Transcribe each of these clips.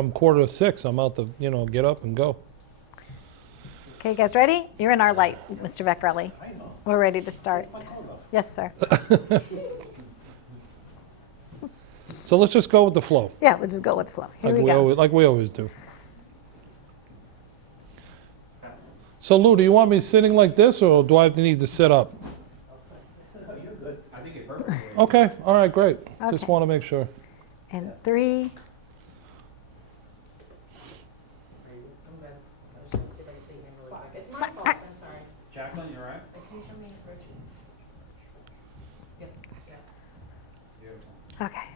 I'm 5:45. I'm out to, get up and go. Okay, guys, ready? You're in our light, Mr. Vecchiarelli. We're ready to start. Yes, sir. So let's just go with the flow. Yeah, we'll just go with the flow. Here Like we go. like we always do. So Lou, do you want me sitting like this, or do I need to sit up? No, you're good. I think you're perfect. Okay, all right, great. Just Okay. want to make sure. And 3. It's my fault, I'm sorry. Jacqueline, you all right? Can you show me Richard? Yep, yeah. Beautiful. Okay.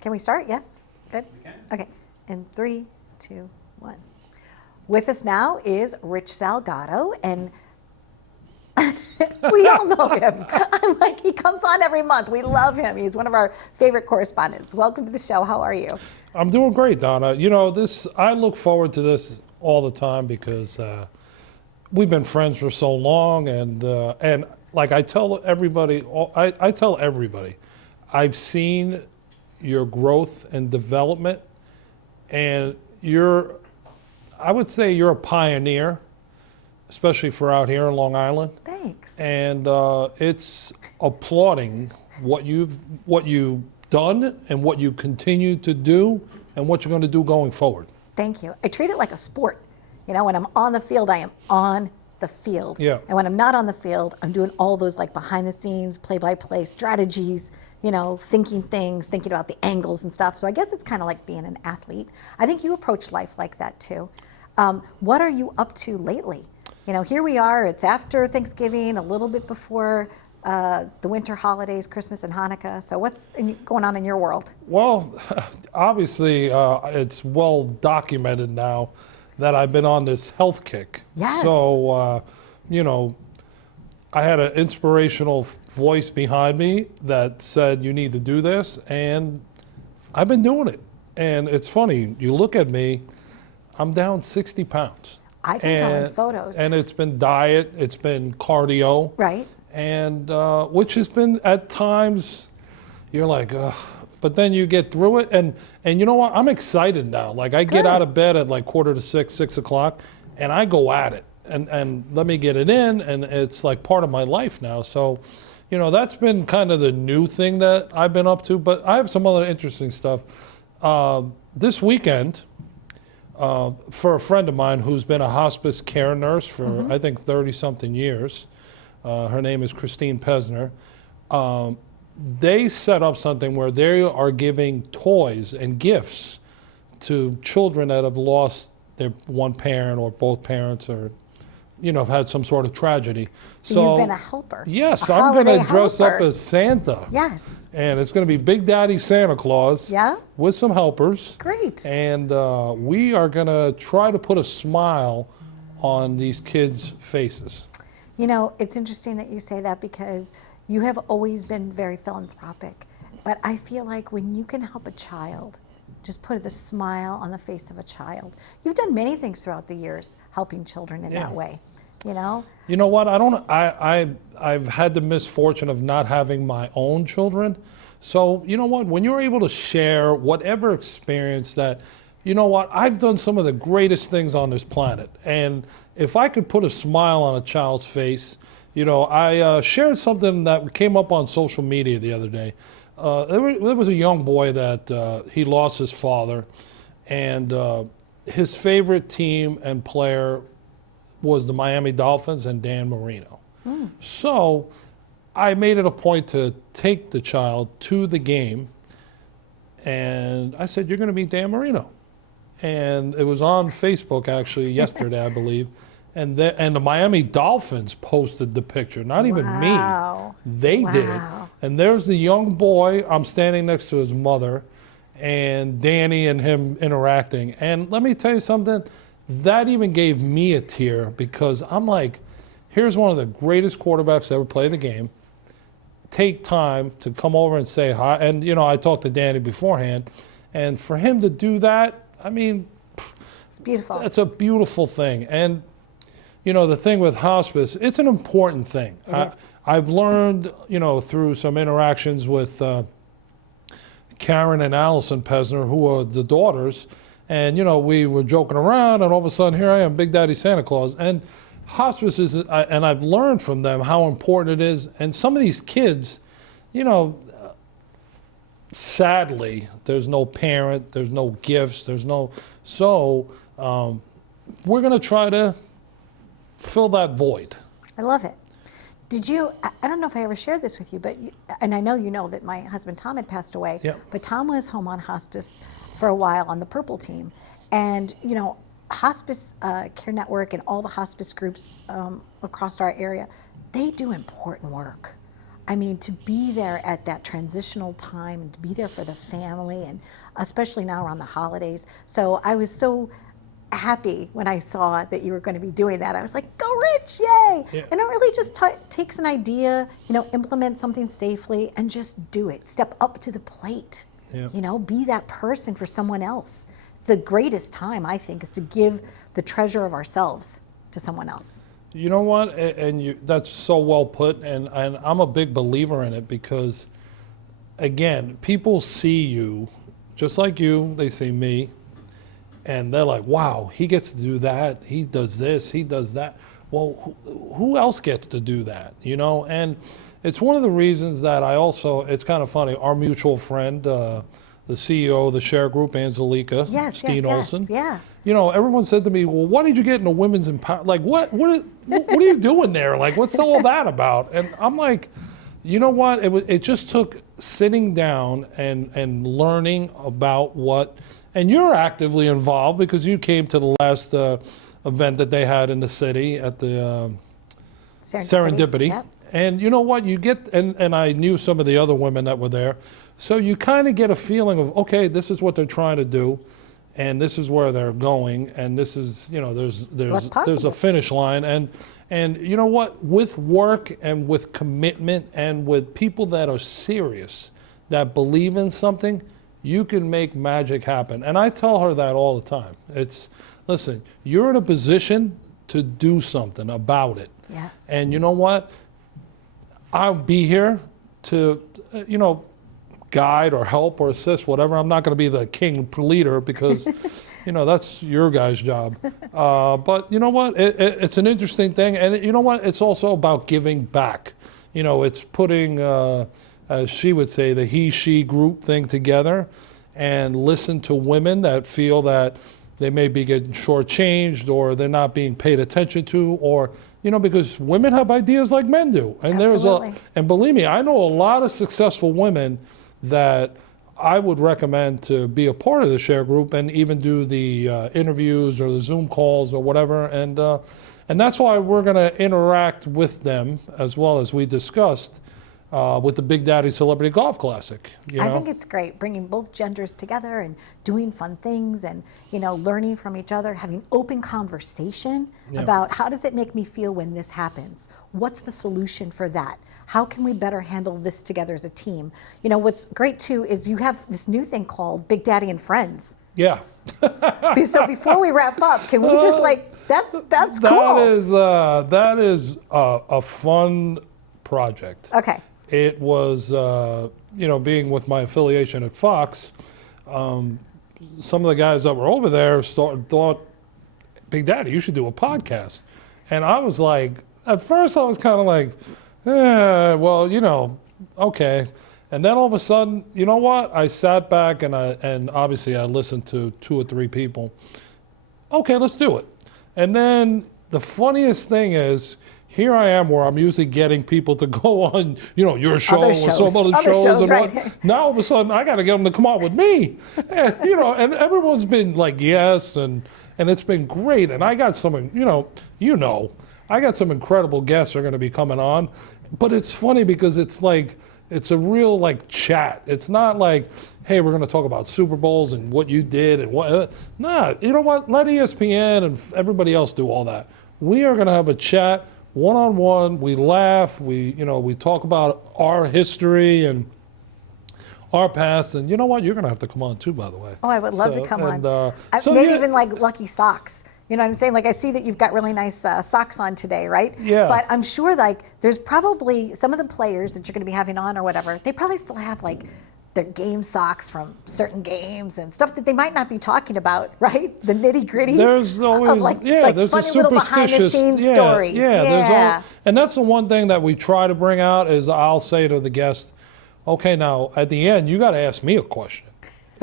Can we start? Yes? Good? You can? Okay. And 3, 2, 1. With us now is Rich Salgado, and we all know him. I'm like, he comes on every month. We love him. He's one of our favorite correspondents. Welcome to the show. How are you? I'm doing great, Donna. I look forward to this all the time because we've been friends for so long, and like I tell everybody, I've seen your growth and development, and I would say you're a pioneer, especially for out here in Long Island. Thanks. And it's applauding what you've done and what you continue to do and what you're going to do going forward. Thank you. I treat it like a sport. When I'm on the field, I am on the field. Yeah. And when I'm not on the field, I'm doing all those like behind the scenes, play-by-play strategies, thinking about the angles and stuff. So I guess it's kind of like being an athlete. I think you approach life like that too. What are you up to lately? Here we are, it's after Thanksgiving, a little bit before the winter holidays, Christmas and Hanukkah. So what's going on in your world? Well, obviously, it's well documented now that I've been on this health kick. Yes. So, I had an inspirational voice behind me that said, you need to do this, and I've been doing it. And it's funny, you look at me, I'm down 60 pounds. I can tell in photos. And it's been diet, it's been cardio. Right. And which has been at times, you're like, ugh. But then you get through it, and you know what? I'm excited now. Like I get out of bed at like 5:45, 6 o'clock, and I go at it, and let me get it in, and it's like part of my life now. So, that's been kind of the new thing that I've been up to. But I have some other interesting stuff. This weekend, for a friend of mine who's been a hospice care nurse for I think 30-something years, her name is Christine Pesner. They set up something where they are giving toys and gifts to children that have lost their one parent or both parents, or have had some sort of tragedy. So you've been a helper. Yes, a I'm going to holiday dress up helper. as Santa. Yes. And it's going to be Big Daddy Santa Claus. Yeah. With some helpers. Great. And we are going to try to put a smile on these kids' faces. It's interesting that you say that because you have always been very philanthropic. But I feel like when you can help a child, just put the smile on the face of a child. You've done many things throughout the years helping children in that way, You know what? I've had the misfortune of not having my own children. So, you know what? When you're able to share whatever experience that, I've done some of the greatest things on this planet. And if I could put a smile on a child's face, I shared something that came up on social media the other day. There was a young boy that he lost his father, and his favorite team and player was the Miami Dolphins and Dan Marino. So I made it a point to take the child to the game, and I said, you're going to meet Dan Marino. And it was on Facebook actually yesterday, I believe. And the Miami Dolphins posted the picture, not even me. They did it. And there's the young boy. I'm standing next to his mother, and Danny and him interacting. And let me tell you something, that even gave me a tear because I'm like, here's one of the greatest quarterbacks to ever play the game. Take time to come over and say hi. And, I talked to Danny beforehand. And for him to do that, I mean, it's beautiful. It's a beautiful thing. And, the thing with hospice, it's an important thing. I've learned, through some interactions with Karen and Allison Pesner, who are the daughters, And, we were joking around, and all of a sudden, here I am, Big Daddy Santa Claus. And hospice is, and I've learned from them how important it is. And some of these kids, sadly, there's no parent, there's no gifts, so we're going to try to fill that void. I love it. Did you, I don't know if I ever shared this with you, but, and I know you know that my husband Tom had passed away, Yep. but Tom was home on hospice for a while on the Purple team. And, Hospice Care Network and all the hospice groups across our area, they do important work. I mean, to be there at that transitional time and to be there for the family, and especially now around the holidays. So I was so happy when I saw that you were going to be doing that. I was like, go Rich, yay! Yeah. And it really just takes an idea, implement something safely and just do it. Step up to the plate. Yeah. Be that person for someone else. It's the greatest time, I think, is to give the treasure of ourselves to someone else. You know what? That's so well put, and I'm a big believer in it because, again, people see you, just like you, they see me, and they're like, wow, he gets to do that, he does this, he does that. Well, who else gets to do that, And it's one of the reasons that it's kind of funny, our mutual friend, the CEO of the Share Group, Angelica Steen Olsen. Yeah. Everyone said to me, well, why did you get into women's empowerment? Like, what are you doing there? Like, what's all that about? And I'm like, you know what? It just took sitting down and learning about what, and you're actively involved because you came to the last event that they had in the city at the Serendipity. Yep. And you know what? You get, and I knew some of the other women that were there. So you kind of get a feeling of, okay, this is what they're trying to do. And this is where they're going, and this is, there's a finish line, and you know what? With work and with commitment and with people that are serious, that believe in something, you can make magic happen. And I tell her that all the time. Listen, you're in a position to do something about it. Yes. And you know what? I'll be here to, guide or help or assist, whatever. I'm not going to be the king leader because, that's your guy's job. But you know what? It's an interesting thing. And you know what? It's also about giving back. It's putting, as she would say, the he-she group thing together and listen to women that feel that they may be getting shortchanged or they're not being paid attention to, or, because women have ideas like men do. And Absolutely. and believe me, I know a lot of successful women that I would recommend to be a part of the Share Group and even do the interviews or the Zoom calls or whatever. And that's why we're going to interact with them as well as we discussed with the Big Daddy Celebrity Golf Classic. I think it's great bringing both genders together and doing fun things and, learning from each other, having open conversation about how does it make me feel when this happens? What's the solution for that? How can we better handle this together as a team? What's great too is you have this new thing called Big Daddy and Friends. Yeah. So before we wrap up, can we just that's cool. That is a fun project. Okay. It was, being with my affiliation at Fox, some of the guys that were over there thought, Big Daddy, you should do a podcast. And I was like, at first I was kind of like, okay. And then all of a sudden, you know what? I sat back and obviously I listened to 2 or 3 people. Okay, let's do it. And then the funniest thing is, here I am where I'm usually getting people to go on, your show or some other shows. And right. Now all of a sudden I got to get them to come on with me. And, and everyone's been like, yes, and it's been great. And I got some, I got some incredible guests that are going to be coming on. But it's funny because it's a real chat. It's not like, hey, we're going to talk about Super Bowls and what you did and what. Nah, you know what? Let ESPN and everybody else do all that. We are going to have a chat, one-on-one. We laugh. We talk about our history and our past. And you know what? You're going to have to come on too, by the way. Oh, I would love to come on. So maybe even lucky socks. You know what I'm saying? I see that you've got really nice socks on today, right? Yeah. But I'm sure there's probably some of the players that you're going to be having on or whatever, they probably still have their game socks from certain games and stuff that they might not be talking about, right? The nitty gritty. There's always, there's funny a little behind the superstitious, scenes stories. and that's the one thing that we try to bring out is I'll say to the guest, okay, now at the end you got to ask me a question,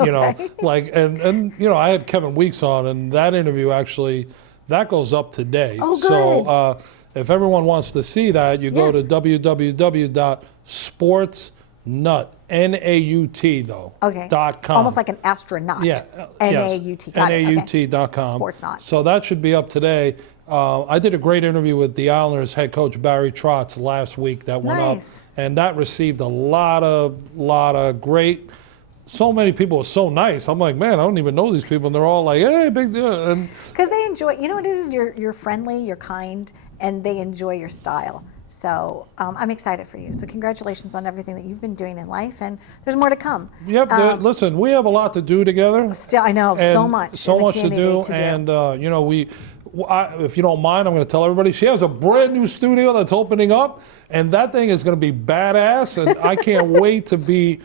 you know, like and you know I had Kevin Weeks on, and that interview actually that goes up today. Oh, good. So if everyone wants to see that, you go to Yes. www.sportsnut, N-A-U-T though, Okay. .com. Almost like an astronaut. Yeah. N-A-U-T. Got it. Okay. NAUT.com. Sportsnot. So that should be up today. I did a great interview with the Islanders head coach Barry Trotz last week that went up, Nice. and that received a lot of great. So many people were so nice. I'm like, man, I don't even know these people, and they're all like, hey, big deal. And Because they enjoy, you know what it is? You're friendly, you're kind, and they enjoy your style. So I'm excited for you. So congratulations on everything that you've been doing in life, and there's more to come. yep, listen, we have a lot to do together. Still, I know so and much. so in the much to community do, and you know if you don't mind, I'm going to tell everybody she has a brand new studio that's opening up, and that thing is going to be badass, and I can't wait to be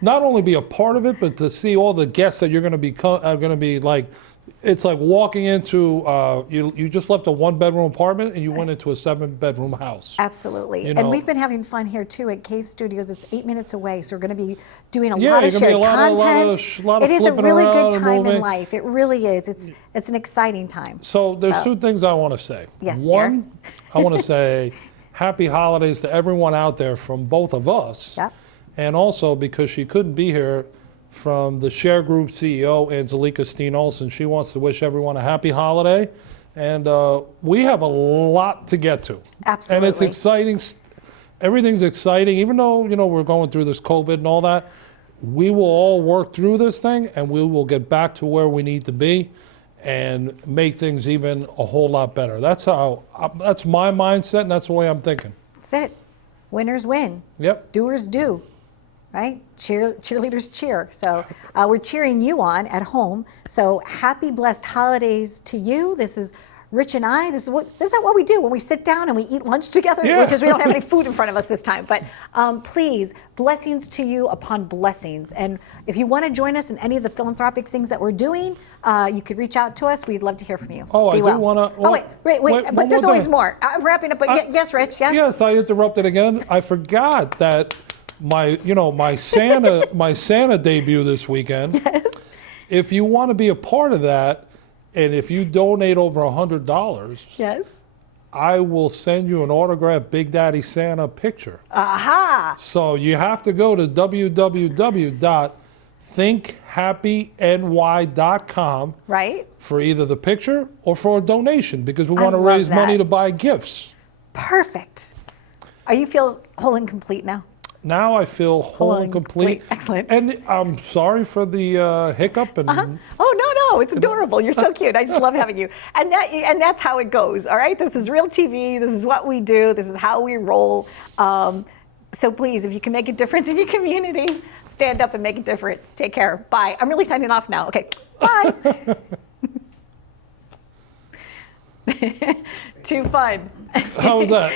not only be a part of it, but to see all the guests that you're going to be like. It's like walking into you just left a 1-bedroom apartment and you went into a 7-bedroom house. Absolutely. You know. And we've been having fun here too at Cave Studios. It's 8 minutes away, so we're going to be doing a Yeah, lot of you're gonna shared be a lot of- content. lot of It is a flipping really around good and time in moving. life. It really is. It's an exciting time. So there's So- two things I want to say. Yes, dear. One, I want to say happy holidays to everyone out there from both of us. Yep. And also because she couldn't be here, from the Share Group CEO, Angelika Steen Olsen. She wants to wish everyone a happy holiday. And we have a lot to get to. Absolutely. And it's exciting. Everything's exciting. Even though, you know, we're going through this COVID and all that, we will all work through this thing and we will get back to where we need to be and make things even a whole lot better. That's that's my mindset, and that's the way I'm thinking. That's it. Winners win. Yep. Doers do. Right? Cheerleaders cheer. So we're cheering you on at home. So happy, blessed holidays to you. This is Rich and I. This is what we do when we sit down and we eat lunch together, Yeah. which is we don't have any food in front of us this time. But please, blessings to you upon blessings. And if you want to join us in any of the philanthropic things that we're doing, you could reach out to us. We'd love to hear from you. Oh, Be I do well. wanna- Oh, wait. wait, But one there's more always thing. more. I'm wrapping up. But yes, Rich. Yes. Yes, I interrupted again. I forgot that my Santa debut this weekend. Yes. If you want to be a part of that, and if you donate over $100, Yes. I will send you an autographed Big Daddy Santa picture. Aha. So you have to go to www.thinkhappyny.com Right. for either the picture or for a donation, because we I want to love raise money that. to buy gifts. Perfect. Are you feel whole and complete now? Now I feel whole and complete. Excellent. And I'm sorry for the hiccup. And Oh no, it's adorable. You're so cute. I just love having you. And that's how it goes. All right. This is real TV. This is what we do. This is how we roll. So please, if you can make a difference in your community, stand up and make a difference. Take care. Bye. I'm really signing off now. Okay. Bye. Too fun. how was that?